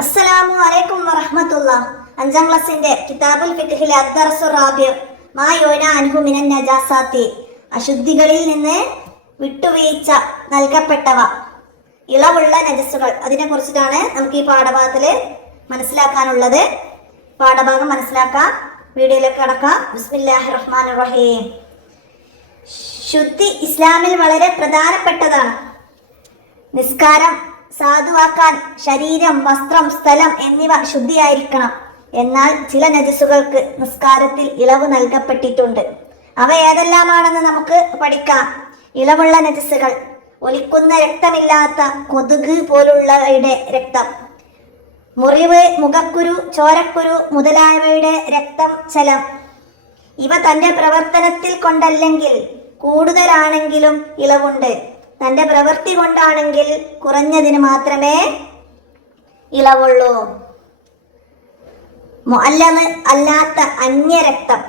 അസ്സലാമു അലൈക്കും വറഹ്മത്തുള്ളാഹ്. അഞ്ചാം ക്ലാസ്സിന്റെ കിതാബുൽ ഫിഖ്ഹിലെ അദ്ദർസു റാബിഉ മാ യുനാ അൻഹു മിനൻ നജാസാത്തി, അശുദ്ധികളിൽ നിന്ന് വിട്ടുവീഴ്ച നൽകപ്പെട്ടവ, ഇളവുള്ള നജസ്സുകൾ, അതിനെ കുറിച്ചിട്ടാണ് നമുക്ക് ഈ പാഠഭാഗത്തിൽ മനസ്സിലാക്കാനുള്ളത്. പാഠഭാഗം മനസ്സിലാക്കാം. വീഡിയോയിലേക്ക് കടക്കാം. ബിസ്മില്ലാഹിർ റഹ്മാനിർ റഹീം. ശുദ്ധി ഇസ്ലാമിൽ വളരെ പ്രധാനപ്പെട്ടതാണ്. നിസ്കാരം സാധുവാക്കാൻ ശരീരം, വസ്ത്രം, സ്ഥലം എന്നിവ ശുദ്ധിയായിരിക്കണം. എന്നാൽ ചില നജസ്സുകൾക്ക് നിസ്കാരത്തിൽ ഇളവ് നൽകപ്പെട്ടിട്ടുണ്ട്. അവ ഏതെല്ലാമാണെന്ന് നമുക്ക് പഠിക്കാം. ഇളവുള്ള നജസ്സുകൾ: ഒലിക്കുന്ന രക്തമില്ലാത്ത കൊതുക് പോലുള്ളവയുടെ രക്തം, മുറിവ്, മുഖക്കുരു, ചോരക്കുരു മുതലായവയുടെ രക്തം, ചലം. ഇവ തന്റെ പ്രവർത്തനത്തിൽ കൊണ്ടല്ലെങ്കിൽ കൂടുതലാണെങ്കിലും ഇളവുണ്ട്. തന്റെ പ്രവൃത്തി കൊണ്ടാണെങ്കിൽ കുറഞ്ഞതിന് മാത്രമേ ഇളവുള്ളൂ. മുഅല്ലമ് അല്ലാത്ത അന്യരക്തം,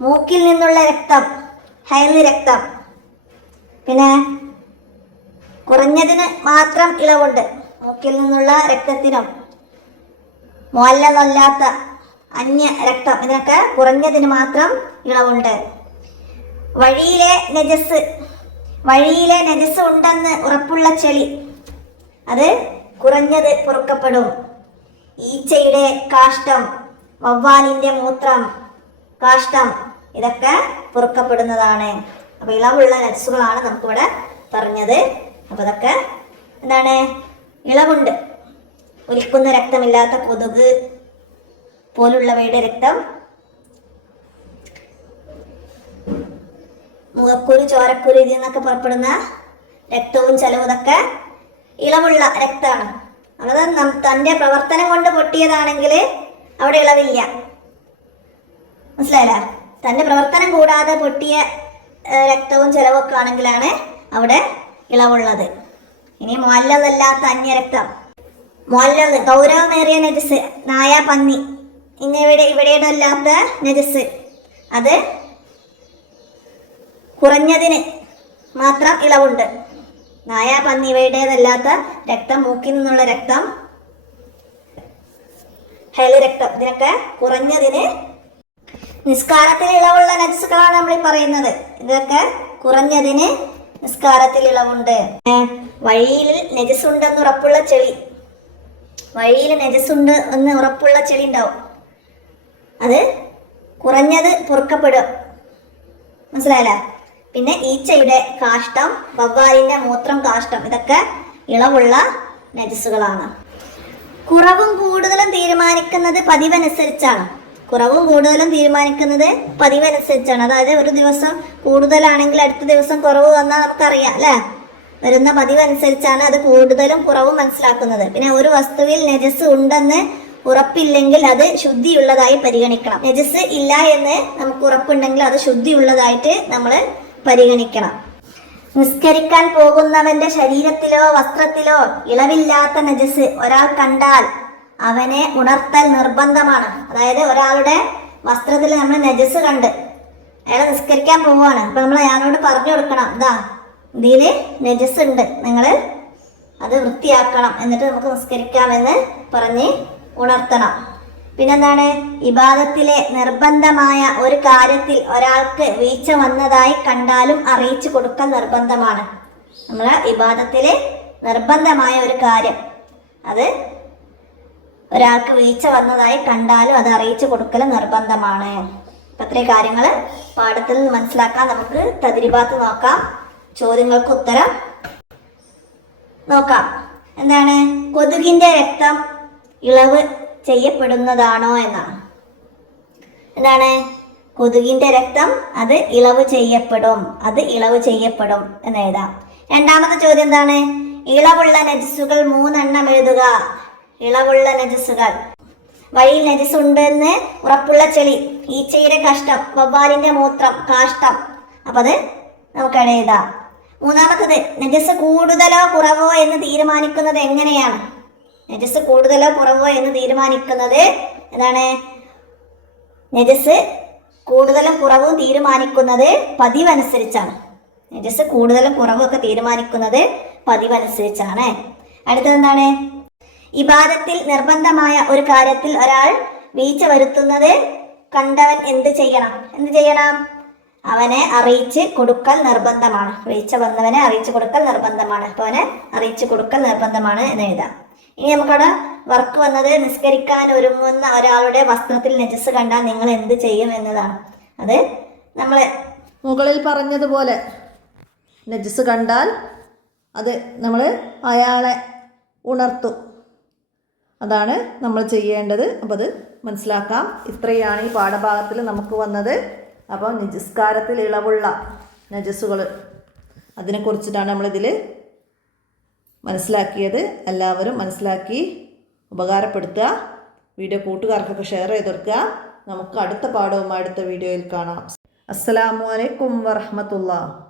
മൂക്കിൽ നിന്നുള്ള രക്തം, ഹൈള് രക്തം. പിന്നെ കുറഞ്ഞതിന് മാത്രം ഇളവുണ്ട്. മൂക്കിൽ നിന്നുള്ള രക്തത്തിനും മുഅല്ലമല്ലാത്ത അന്യ രക്തം, ഇതിനൊക്കെ കുറഞ്ഞതിന് മാത്രം ഇളവുണ്ട്. വഴിയിലെ നജസ് ഉണ്ടെന്ന് ഉറപ്പുള്ള ചെളി, അത് കുറഞ്ഞത് പൊറുക്കപ്പെടും. ഈച്ചയുടെ കാഷ്ടം, വവ്വാലിന്റെ മൂത്രം, കാഷ്ടം, ഇതൊക്കെ പൊറുക്കപ്പെടുന്നതാണ്. അപ്പൊ ഇളവുള്ള നജസ്സുകളാണ് നമുക്കിവിടെ പറഞ്ഞത്. അപ്പൊ ഇതൊക്കെ എന്താണ്? ഇളവുണ്ട്. ഒലിക്കുന്ന രക്തമില്ലാത്ത കൊതുക് പോലുള്ളവയുടെ രക്തം, മുഖക്കുരു, ചോരക്കുരു, ഇതിൽ നിന്നൊക്കെ പുറപ്പെടുന്ന രക്തവും ചലവും ഇതൊക്കെ ഇളവുള്ള രക്തമാണ്. അത് തന്റെ പ്രവർത്തനം കൊണ്ട് പൊട്ടിയതാണെങ്കിൽ അവിടെ ഇളവില്ല. മനസ്സിലായില്ല? തന്റെ പ്രവർത്തനം കൂടാതെ പൊട്ടിയ രക്തവും ചലവും ഒക്കെ ആണെങ്കിലാണ് അവിടെ ഇളവുള്ളത്. ഇനി മുഅല്ലമല്ലാത്ത അന്യരക്തം, മുഅല്ലമ് ഗൗരവമേറിയ നജസ്, നായ, പന്നി ഇവിടെയുടെ അല്ലാത്ത നജസ്, അത് കുറഞ്ഞതിന് മാത്രം ഇളവുണ്ട്. നായ, പന്നി ഇവയുടേതല്ലാത്ത രക്തം, മൂക്കിൽ നിന്നുള്ള രക്തം, ഹൈള് രക്തം, ഇതിനൊക്കെ കുറഞ്ഞതിന്. നിസ്കാരത്തിൽ ഇളവുള്ള നജസ്സുകളാണ് നമ്മൾ പറയുന്നത്. ഇതൊക്കെ കുറഞ്ഞതിന് നിസ്കാരത്തിൽ ഇളവുണ്ട്. വഴിയിൽ നജസുണ്ടെന്ന് ഉറപ്പുള്ള ചെളി, വഴിയിൽ നജസുണ്ട് എന്ന് ഉറപ്പുള്ള ചെളി ഉണ്ടാവും, അത് കുറഞ്ഞത് പൊറുക്കപ്പെടും. മനസ്സിലായല്ലേ? പിന്നെ ഈച്ചയുടെ കാഷ്ടം, വവ്വാലിന്റെ മൂത്രം, കാഷ്ടം, ഇതൊക്കെ ഇളവുള്ള നജസ്സുകളാണ്. കുറവും കൂടുതലും തീരുമാനിക്കുന്നത് പതിവനുസരിച്ചാണ്. കുറവും കൂടുതലും തീരുമാനിക്കുന്നത് പതിവനുസരിച്ചാണ്. അതായത് ഒരു ദിവസം കൂടുതലാണെങ്കിൽ അടുത്ത ദിവസം കുറവ് വന്നാൽ നമുക്കറിയാം അല്ലേ? വരുന്ന പതിവനുസരിച്ചാണ് അത് കൂടുതലും കുറവും മനസ്സിലാക്കുന്നത്. പിന്നെ ഒരു വസ്തുവിൽ നജസ് ഉണ്ടെന്ന് ഉറപ്പില്ലെങ്കിൽ അത് ശുദ്ധിയുള്ളതായി പരിഗണിക്കണം. നജസ് ഇല്ല എന്ന് നമുക്ക് ഉറപ്പുണ്ടെങ്കിൽ അത് ശുദ്ധിയുള്ളതായിട്ട് നമ്മൾ പരിഗണിക്കണം. നിസ്കരിക്കാൻ പോകുന്നവന്റെ ശരീരത്തിലോ വസ്ത്രത്തിലോ ഇളവില്ലാത്ത നജസ് ഒരാൾ കണ്ടാൽ അവനെ ഉണർത്തൽ നിർബന്ധമാണ്. അതായത് ഒരാളുടെ വസ്ത്രത്തിൽ നമ്മൾ നജസ് കണ്ട് അയാൾ നിസ്കരിക്കാൻ പോവുകയാണ്. അപ്പൊ നമ്മൾ അയാളോട് പറഞ്ഞു കൊടുക്കണം, ഇതാ ഇതില് നജസ് ഉണ്ട്, നിങ്ങൾ അത് വൃത്തിയാക്കണം, എന്നിട്ട് നമുക്ക് നിസ്കരിക്കാമെന്ന് പറഞ്ഞ് ഉണർത്തണം. പിന്നെന്താണ്? ഇബാദത്തിലെ നിർബന്ധമായ ഒരു കാര്യത്തിൽ ഒരാൾക്ക് വീഴ്ച വന്നതായി കണ്ടാലും അറിയിച്ചു കൊടുക്കൽ നിർബന്ധമാണ്. നമ്മളെ ഇബാദത്തിലെ നിർബന്ധമായ ഒരു കാര്യം, അത് ഒരാൾക്ക് വീഴ്ച വന്നതായി കണ്ടാലും അത് അറിയിച്ചു കൊടുക്കൽ നിർബന്ധമാണ്. അത്രയും കാര്യങ്ങൾ പാഠത്തിൽ നിന്ന് മനസ്സിലാക്കാൻ നമുക്ക് തദ്രിബാത്ത് നോക്കാം. ചോദ്യങ്ങൾക്ക് ഉത്തരം നോക്കാം. എന്താണ്? കൊതുകിന്റെ രക്തം ഇളവ് ചെയ്യപ്പെടുന്നതാണോ എന്നാണ്. എന്താണ്? കൊതുകിന്റെ രക്തം അത് ഇളവ് ചെയ്യപ്പെടും, അത് ഇളവ് ചെയ്യപ്പെടും എന്ന് എഴുതാം. രണ്ടാമത്തെ ചോദ്യം എന്താണ്? ഇളവുള്ള നജസ്സുകൾ 3 എണ്ണം എഴുതുക. ഇളവുള്ള നജസ്സുകൾ: വഴിയിൽ നജസ് ഉണ്ടെന്ന് ഉറപ്പുള്ള ചെളി, ഈച്ചയുടെ കാഷ്ടം, വവ്വാലിന്റെ മൂത്രം, കാഷ്ടം. അപ്പൊ അത് നമുക്ക് എഴുതാം. മൂന്നാമത്തത്, നജസ് കൂടുതലോ കുറവോ എന്ന് തീരുമാനിക്കുന്നത് എങ്ങനെയാണ്? നജസ് കൂടുതലോ കുറവോ എന്ന് തീരുമാനിക്കുന്നത് എന്താണ്? നജസ് കൂടുതലും കുറവും തീരുമാനിക്കുന്നത് പതിവനുസരിച്ചാണ്. നജസ് കൂടുതലും കുറവും ഒക്കെ തീരുമാനിക്കുന്നത് പതിവനുസരിച്ചാണ്. അടുത്തത് എന്താണ്? ഇബാദത്തിൽ നിർബന്ധമായ ഒരു കാര്യത്തിൽ ഒരാൾ വീഴ്ച വരുത്തുന്നത് കണ്ടവൻ എന്ത് ചെയ്യണം? അവനെ അറിയിച്ച് കൊടുക്കൽ നിർബന്ധമാണ്. വീഴ്ച വന്നവനെ അറിയിച്ചു കൊടുക്കൽ നിർബന്ധമാണ്. അപ്പോൾ അവനെ അറിയിച്ചു കൊടുക്കൽ നിർബന്ധമാണ് എന്ന് എഴുതാം. ഇനി നമുക്കവിടെ വർക്ക് വന്നത് നിസ്കരിക്കാൻ ഒരുങ്ങുന്ന ഒരാളുടെ വസ്ത്രത്തിൽ നജസ് കണ്ടാൽ നിങ്ങൾ എന്ത് ചെയ്യും എന്നതാണ്. അത് നമ്മൾ മുകളിൽ പറഞ്ഞതുപോലെ നജസ് കണ്ടാൽ അത് നമ്മൾ അയാളെ ഉണർത്തും. അതാണ് നമ്മൾ ചെയ്യേണ്ടത്. അപ്പോൾ അത് മനസ്സിലാക്കാം. ഇത്രയാണ് ഈ പാഠഭാഗത്തിൽ നമുക്ക് വന്നത്. അപ്പോൾ നിസ്കാരത്തിൽ ഇളവുള്ള നജസ്സുകൾ അതിനെക്കുറിച്ചിട്ടാണ് നമ്മളിതിൽ മനസ്സിലാക്കിയത്. എല്ലാവരും മനസ്സിലാക്കി ഉപകാരപ്പെടുത്തുക. വീഡിയോ കൂട്ടുകാർക്കൊക്കെ ഷെയർ ചെയ്ത് കൊടുക്കുക. നമുക്ക് അടുത്ത പാഠവുമായി അടുത്ത വീഡിയോയിൽ കാണാം. അസ്സലാമു അലൈക്കും വറഹ്മത്തുള്ളാഹി.